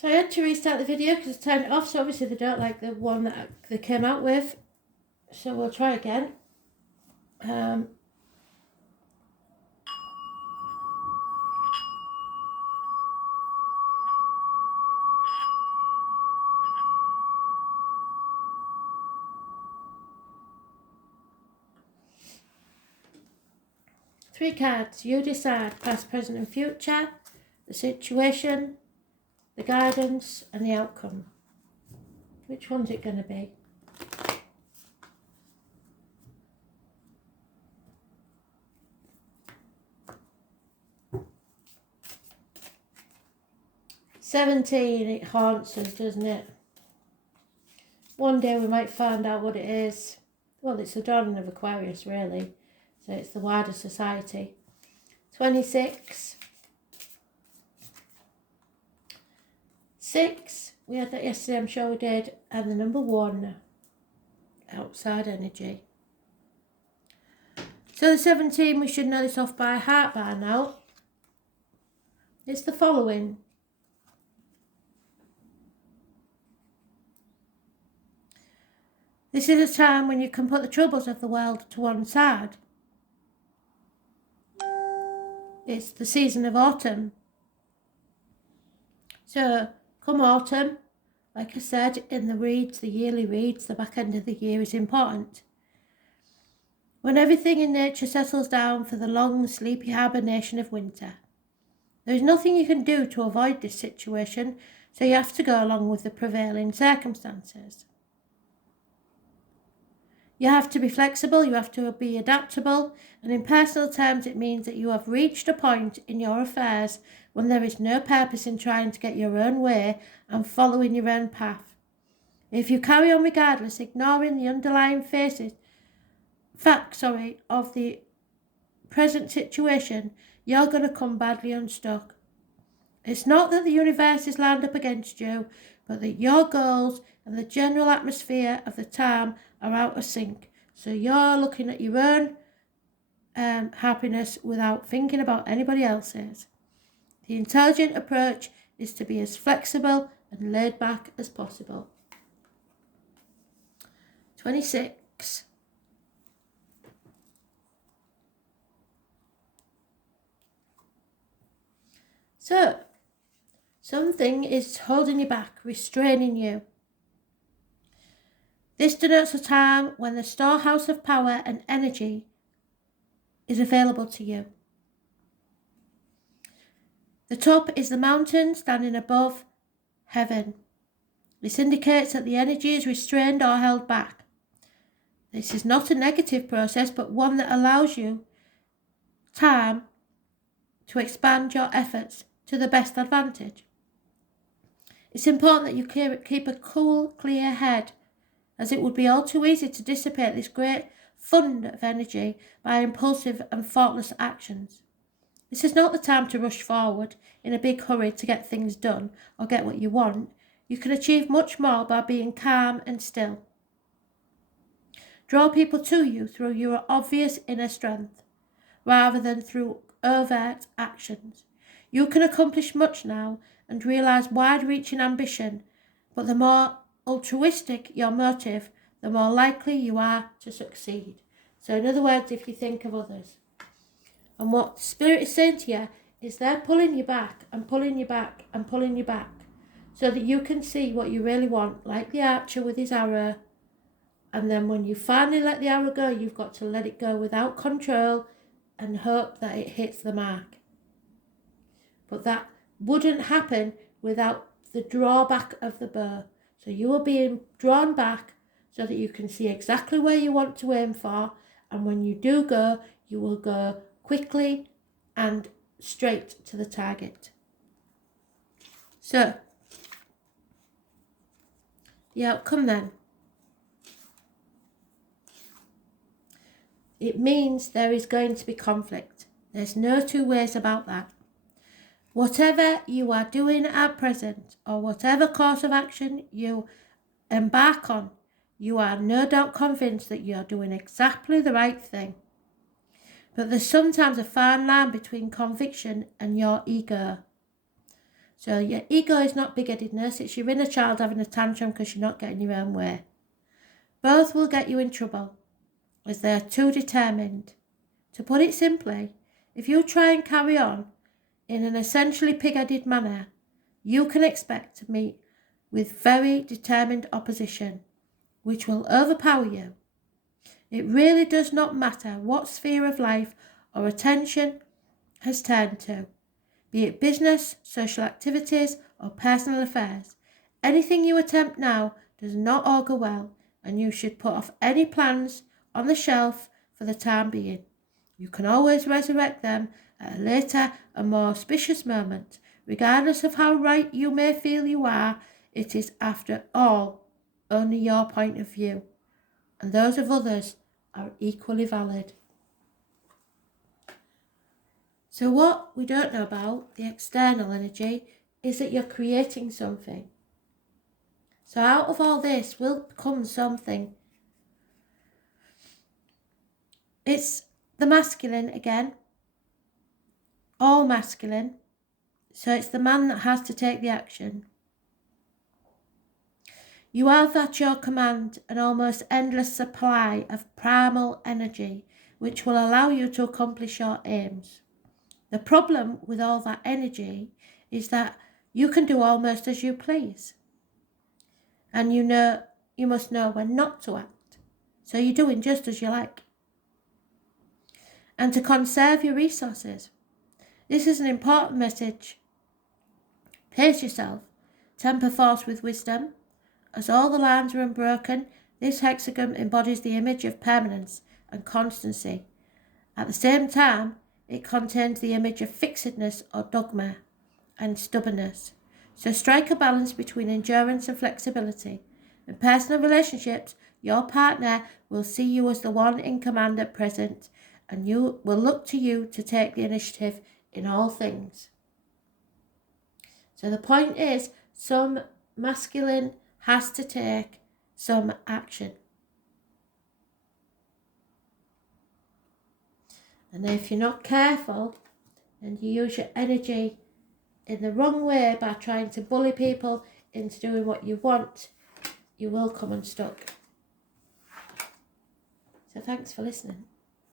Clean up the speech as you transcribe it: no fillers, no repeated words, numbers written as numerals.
So I had to restart the video because I turned it off, so obviously they don't like the one that they came out with. So we'll try again. Three cards. You decide past, present and future, the situation, the guidance and the outcome. Which one's it going to be? "17, it haunts us, doesn't it? One day we might find out what it is. Well, it's the dawning of Aquarius, really. So it's the wider society. 26. 6. We had that yesterday, I'm sure we did. And the number 1. Outside energy. So the 17, we should know this off by heart by now. It's the following. This is a time when you can put the troubles of the world to one side. It's the season of autumn. So, come autumn, like I said, in the reads, the yearly reads, the back end of the year is important. When everything in nature settles down for the long, sleepy hibernation of winter. There is nothing you can do to avoid this situation, so you have to go along with the prevailing circumstances. You have to be flexible, you have to be adaptable, and in personal terms it means that you have reached a point in your affairs when there is no purpose in trying to get your own way and following your own path. If you carry on regardless, ignoring the underlying facts of the present situation, you're going to come badly unstuck. It's not that the universe is lined up against you, but that your goals and the general atmosphere of the time are out of sync. So you're looking at your own happiness without thinking about anybody else's. The intelligent approach is to be as flexible and laid back as possible. 26. So, something is holding you back, restraining you. This denotes a time when the storehouse of power and energy is available to you. The top is the mountain standing above heaven. This indicates that the energy is restrained or held back. This is not a negative process, but one that allows you time to expand your efforts to the best advantage. It's important that you keep a cool, clear head, as it would be all too easy to dissipate this great fund of energy by impulsive and thoughtless actions. This is not the time to rush forward in a big hurry to get things done or get what you want. You can achieve much more by being calm and still. Draw people to you through your obvious inner strength, rather than through overt actions. You can accomplish much now and realise wide-reaching ambition, but the more altruistic your motive, the more likely you are to succeed. So in other words, if you think of others. And what Spirit is saying to you is they're pulling you back and pulling you back and pulling you back so that you can see what you really want, like the archer with his arrow. And then when you finally let the arrow go, you've got to let it go without control and hope that it hits the mark. But that wouldn't happen without the drawback of the bow. So you are being drawn back so that you can see exactly where you want to aim for. And when you do go, you will go quickly and straight to the target. So, the outcome then. It means there is going to be conflict. There's no two ways about that. Whatever you are doing at present, or whatever course of action you embark on, you are no doubt convinced that you are doing exactly the right thing. But there's sometimes a fine line between conviction and your ego. So your ego is not big-headedness, it's your inner child having a tantrum because you're not getting your own way. Both will get you in trouble, as they are too determined. To put it simply, if you try and carry on in an essentially pig-headed manner, you can expect to meet with very determined opposition, which will overpower you. It really does not matter what sphere of life or attention has turned to, be it business, social activities, or personal affairs. Anything you attempt now does not augur well, and you should put off any plans on the shelf for the time being. You can always resurrect them at a later and more auspicious moment. Regardless of how right you may feel you are, it is, after all, only your point of view, and those of others are equally valid. So what we don't know about the external energy is that you're creating something. So out of all this will come something. It's the masculine again, all masculine. So it's the man that has to take the action. You have at your command an almost endless supply of primal energy, which will allow you to accomplish your aims. The problem with all that energy is that you can do almost as you please. And you must know when not to act. So you're doing just as you like. And to conserve your resources. This is an important message. Pace yourself. Temper force with wisdom. As all the lines are unbroken, this hexagon embodies the image of permanence and constancy. At the same time, it contains the image of fixedness or dogma and stubbornness. So strike a balance between endurance and flexibility. In personal relationships, your partner will see you as the one in command at present, and you will look to you to take the initiative in all things. So the point is, some masculine has to take some action. And if you're not careful and you use your energy in the wrong way by trying to bully people into doing what you want, you will come unstuck. So thanks for listening.